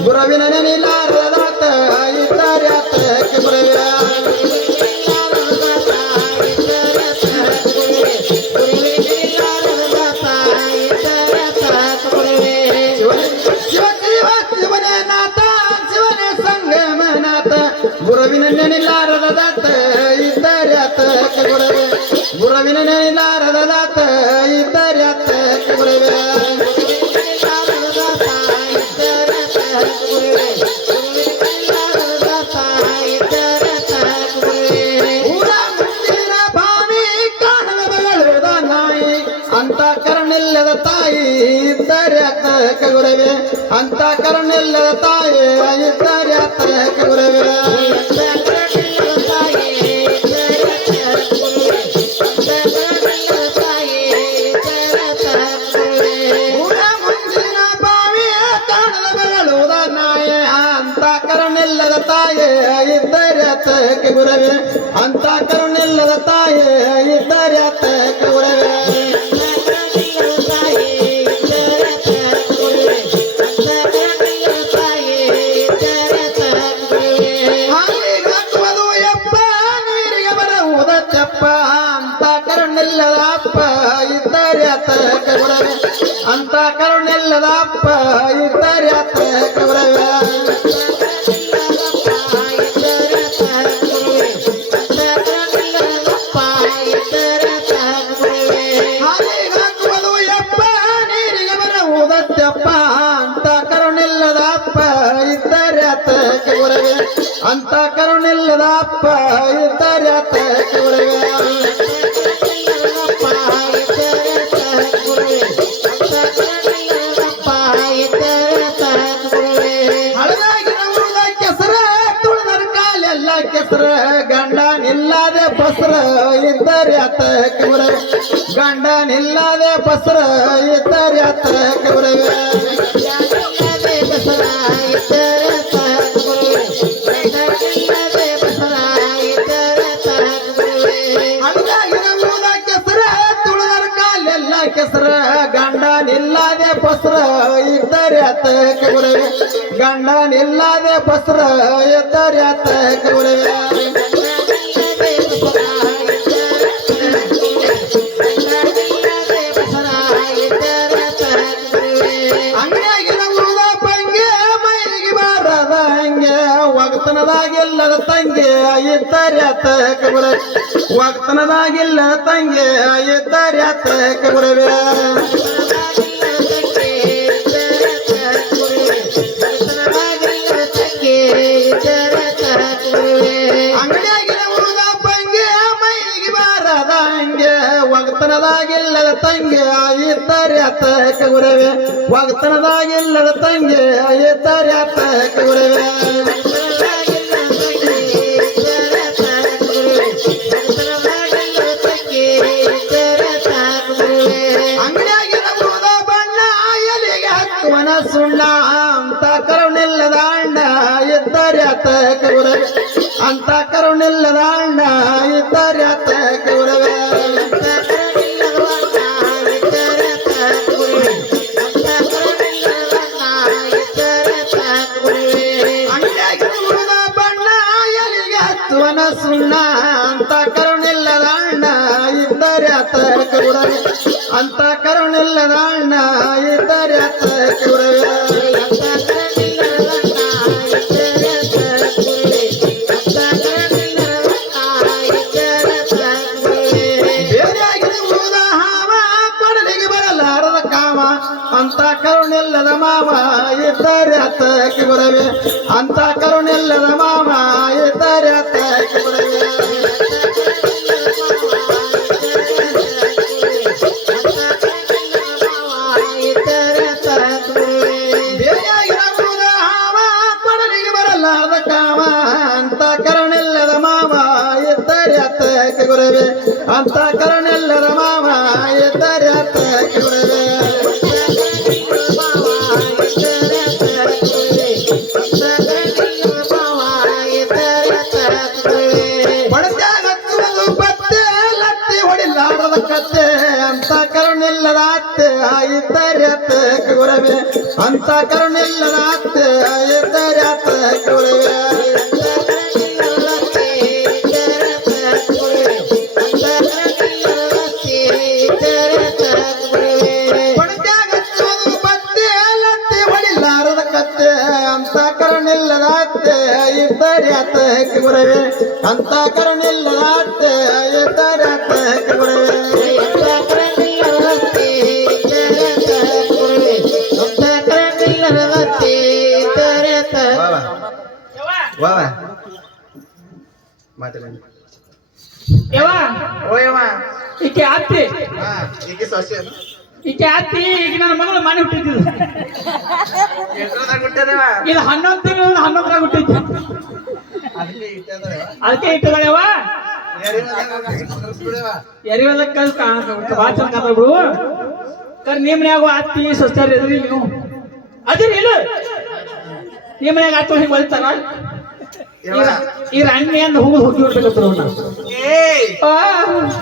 ಗುರುವಿನ ನೆನೆಲಾರದಾತ ಇದ್ದರ್ಯಾತಕ್ಕೆ ಗುರುವೇ ಗುರುವಿನ ನೆನೆಲಾರದಾತ ಇದ್ದರ್ಯಾತಕ್ಕೆ ಗುರುವೇ ಗುರುವಿನ ನೆನೆಲಾರದಾತ ಇದ್ದರ್ಯಾತಕ್ಕೆ ಗುರುವೇ ಅಂತ ಕರುಣಿಲ್ಲದ ತಾಯಿ ಇದ್ದರ್ಯಾತಕ್ಕೆ ಗುರುವೇ ಅಂತ ಕರುಣಿಲ್ಲದ ತಾಯಿ ಇದ್ದರ್ಯಾತಕ್ಕೆ ಗುರುವೇ ಇದ್ದರ್ಯಾತಕ್ಕೆ ಗುರುವೇ ಅಂತ ಕರುಣಿಲ್ಲದ ತಾಯಿ ಇದ್ದರ್ಯಾತಕ್ಕೆ ಗುರುವೇ ಹಾಕುವುದು ಎಪ್ಪ ನೀರಿಗೆ ಬರುವುದ ಚಪ್ಪ ಅಂತ ಕರುಣಿಲ್ಲದ ಅಪ್ಪ ಇದ್ದರ್ಯಾತಕ್ಕೆ ಗುರುವೇ ಅಂತ ಕರುಣಿಲ್ಲದ ಅಪ್ಪ ಇದ್ದರ್ಯಾತಕ್ಕೆ ಗುರುವೇ ಅಂತ ಕರುಣಿಲ್ಲದ ಅಪ್ಪ ಇದ್ದರ್ಯಾತಕ್ಕೆ ಗುರುವೇ ಅಂತ ಕರುಣಿಲ್ಲದ ಅಪ್ಪ ಇದ್ದರ್ಯಾತಕ್ಕೆ ಗುರುವೇ ಹಳದಾಗಿನ ಉಳಿದ ಕೆಸರ ತುಳಿದರ ಕಾಲೆಲ್ಲ ಕೆಸರ ಗಂಡ ನಿಲ್ಲದೆ ಬಸರ ಇದ್ದರ್ಯಾತಕ್ಕೆ ಗುರುವೇ ಗಂಡ ನಿಲ್ಲದೆ ಬಸರ ಇದ್ದರ್ಯಾತಕ್ಕೆ ಗುರುವೇ ಕೆಸರ ಗಂಡ ನಿಲ್ಲದೆ ಬಸರ ಇದ್ದರ್ಯಾತಕ್ಕೆ ಗುರುವೇ ಗಂಡ ನಿಲ್ಲದೆ ಬಸರ ಇದ್ದರ್ಯಾತಕ್ಕೆ ಗುರುವೇ ಅಂಗಡಿಯಾಗಿನ ಉಳಿದ ಪಂಗೆ ಮೈಗೆ ಬಾರದ ಹಂಗೆ ಒಗತನದಾಗಿಲ್ಲದ ತಂಗೆ ಇದ್ದರ್ಯಾತಕ್ಕೆ ಗುರುವೇ ಒಗತನದಾಗಿಲ್ಲದ ತಂಗೆ ಇದ್ದರ್ಯಾತಕ್ಕೆ ಗುರುವೇ ಅಂಗಡಿಯಾಗಿನ ಉಳಿದ ಪಂಗೆ ಮೈಗೆ ಬಾರದ ಹಂಗೆ ಒಗತನದಾಗಿಲ್ಲದ ತಂಗೆ ಇದ್ದರ್ಯಾತಕ್ಕೆ ಗುರುವೇ ಒಗತನದಾಗಿಲ್ಲದ ತಂಗೆ ಇದ್ದರ್ಯಾತಕ್ಕೆ ಗುರುವೇ ಅಂಗಡಿಯಾಗಿನ ಉಳಿದ ಬಣ್ಣ ಎಲೆಗೆ ಹಕ್ಕುವನ ಸುಣ್ಣ ಅಂತ ಕರುಣಿಲ್ಲದ ಅಣ್ಣ ಇದ್ದರ್ಯಾತಕ್ಕೆ ಗುರುವೇ ಅಂತ ಕರುಣಿಲ್ಲದ ಅಣ್ಣ ಇದ್ದರ್ಯಾತಕ್ಕೆ ಗುರುವೇ ಅಂಗಡಿಯಾಗಿನ ಉಳಿದ ಬಣ್ಣ ಎಲೆಗೆ ಹಚ್ಚುವನ ಸುಣ್ಣ ಅಂತ ಕರುಣಿಲ್ಲದ ಅಣ್ಣ ಇದ್ದರ್ಯಾತಕ್ಕೆ ಗುರುವೇ ಅಂತ ಕರುಣಿಲ್ಲದ ಅಣ್ಣ ಇದ್ದರ್ಯಾತಕ್ಕೆ ಗುರುವೇ ಬೇರೆಯಾಗಿನ ಉಳಿದ ಹಾವ ಕೊಡಲಿಗೆ ಬರಲಾರದ ಕಾಮ ಅಂತ ಕರುಣಿಲ್ಲದ ಮಾವ ಇದ್ದರ್ಯಾತಕ್ಕೆ ಗುರುವೇ ಅಂತ ಕರುಣಿಲ್ಲದ ಮಾವ ಇದ್ದರ್ಯಾತಕ್ಕೆ ಗುರುವೇ ಬೇರೆಯಾಗಿನ ಉಳಿದ ಹಾವ ಕೊಡಲಿಗೆ ಬರಲಾರದ ಕಾಮ ಅಂತ ಕರುಣಿಲ್ಲದ ಮಾವ ಇದ್ದರ್ಯಾತಕ್ಕೆ ಗುರುವೇ ಅಂತ ಕರುಣಿಲ್ಲದ ಮಾವ ಇದ್ದರ್ಯಾತಕ್ಕೆ ಗುರುವೇ ಬೇರೆಯಾಗಿನ ಉಳಿದ ಇದ್ದರ್ಯಾತಕ್ಕೆ ಗುರವೆ ಅಂತಃಕರಣ ಇಲ್ಲದ ಅತ್ತೆ ಇದ್ದರ್ಯಾತಕ್ಕೆ ಗುರವೆ ಅಂತಃಕರಣಿಲ್ಲದಾತ್ತೆ ಇದ್ದರ್ಯಾತಕ್ಕೆ ಗುರವೆ ಅಂತಃಕರಣಿಲ್ಲದಾತ್ತೆ ಇದ್ದರ್ಯಾತಕ್ಕೆ ಗುರವೆ ವಾ ಮಾತಾಡಿ ಯವ್ವ ಓ ಯವ್ವ ಈಕೆ ಅತ್ತಿ ಹಾ ಈಕೆ ಸೊಸೆ ಈಕೆ ಅತ್ತಿ ಈಗ ನನ್ನ ಮಗಳು ಮನೆ ಹುಟ್ಟಿದ್ದು ಎಷ್ಟರದಾಗ ಹುಟ್ಟಿದವ ಇದು 11 ತಿಂಗಳ 11ರಾಗ ಹುಟ್ಟಿದ್ದು ಅದಕ್ಕೆ ಇಟ್ಟದವ ಅದಕ್ಕೆ ಇಟ್ಟದವ ಯಾರಿವ ಎರಿವದಕ್ಕ ಭಾಳ ಚಂದ ಕಾದ ಬಿಡು ಕರ್ ನಿಮ್ಮ ಮನ್ಯಾಗ ಅತ್ತಿ ಸಸ್ತಾರ ಎದ್ರಿ ನೀವು ಅದಿರಿ ಇಲ್ಲ ನಿಮ್ಮ ಮನ್ಯಾಗ ಆತು ಹಿಂಗೆ ಬಲ್ತಾರ ಈ ರಾಣಿ ಅಂದ ಹೋಗಿ ಬಿಡ್ಬೇಕಂತ ಏಯ್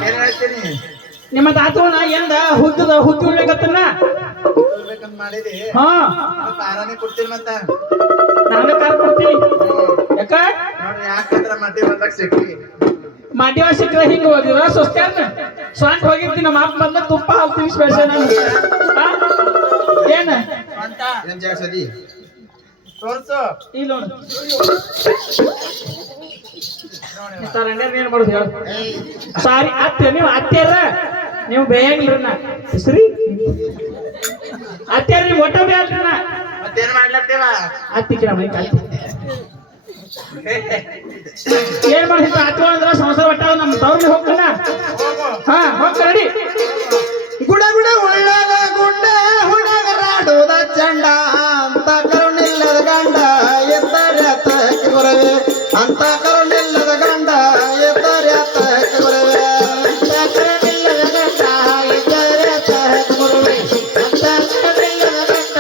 ಏನ್ ಹೇಳ್ತೀನಿ ನಿಮ್ಮ ತಾತವನ ಎಂದ ಹುದ್ದಿ ಉಳ್ಬೇಕತ್ತನ ಬೇಕಂತ ಮಾಡಿದಿ ಹಾ ಕಾರನೇ ಕೊಡ್ತೀನಿ ಮತ್ತ ನಾನು ಕಾರ್ ಕೊಡ್ತೀನಿ ಯಾಕ ನೋಡಿ ಯಾಕಂದ್ರ ಮಟ್ಟಿ ಬಂದಾಗ ಸಿಕ್ಕಿ ಮಾಟಿ ಸಿಕ್ಕರೆ ಹಿಂಗ ಹೋಗಿದ್ರ ಸೊಸ್ತಾರ ಸ್ವಂತ ಹೋಗಿರ್ತೀನಿ ನಮ್ಮ ಅಪ್ಪ ಬಂದ ತುಪ್ಪ ಹಾಕ್ತೀನಿ ಸ್ಪೆಷಲ್ ಏನ ಅಂತ ಏನ್ ಜಾಸ್ತಿ ತೋರ್ಸು ಇಲ್ಲ ಏನ್ ಮಾಡುದು ಹೇಳು ಸಾರಿ ಅತ್ತೆ ನೀವು ಅತ್ತೆರ ನೀವು ಬೇಯಂಗಿಲ್ರಿ ನಾ ಸರಿ ಅತ್ತೆರ ನೀವು ಒಟ್ಟ ಬೇಯಲ್ರಿ ನಾ ಮತ್ತೇನ್ ಮಾಡ್ಲತ್ತೇವ ಅತ್ತಿಕ್ಕಿರ ಮೈ ಕಾಲ್ತಿ ಏನ್ ಮಾಡ್ತಿತ್ತು ಅತ್ತು ಅಂದ್ರ ಸಂಸಾರ ಒಟ್ಟಾವ ನಮ್ಮ ತವ್ರಿಗೆ ಹೋಗ್ತಾನ ಹಾ ಹೋಗ್ತ ರೆಡಿ ಗುಡ ಗುಡ ಉಳ್ಳದ ಗುಂಡ ಹುಡುಗರಾಡುವುದ ಚಂಡ ಅಂತ ಕರುಣಿಲ್ಲದ ಗಂಡ ಎದ್ದರ್ಯಾತಕ್ಕೆ ಗುರವೆ ಅಂತ ಕರುಣಿಲ್ಲದ ಗಂಡ ಎದ್ದರ್ಯಾತಕ್ಕೆ ಗುರವೆ ಅಂತ ಕರುಣಿಲ್ಲದ ಗಂಡ ಎದ್ದರ್ಯಾತಕ್ಕೆ ಗುರವೆ ಅಂತ ಕರುಣಿಲ್ಲದ ಗಂಡ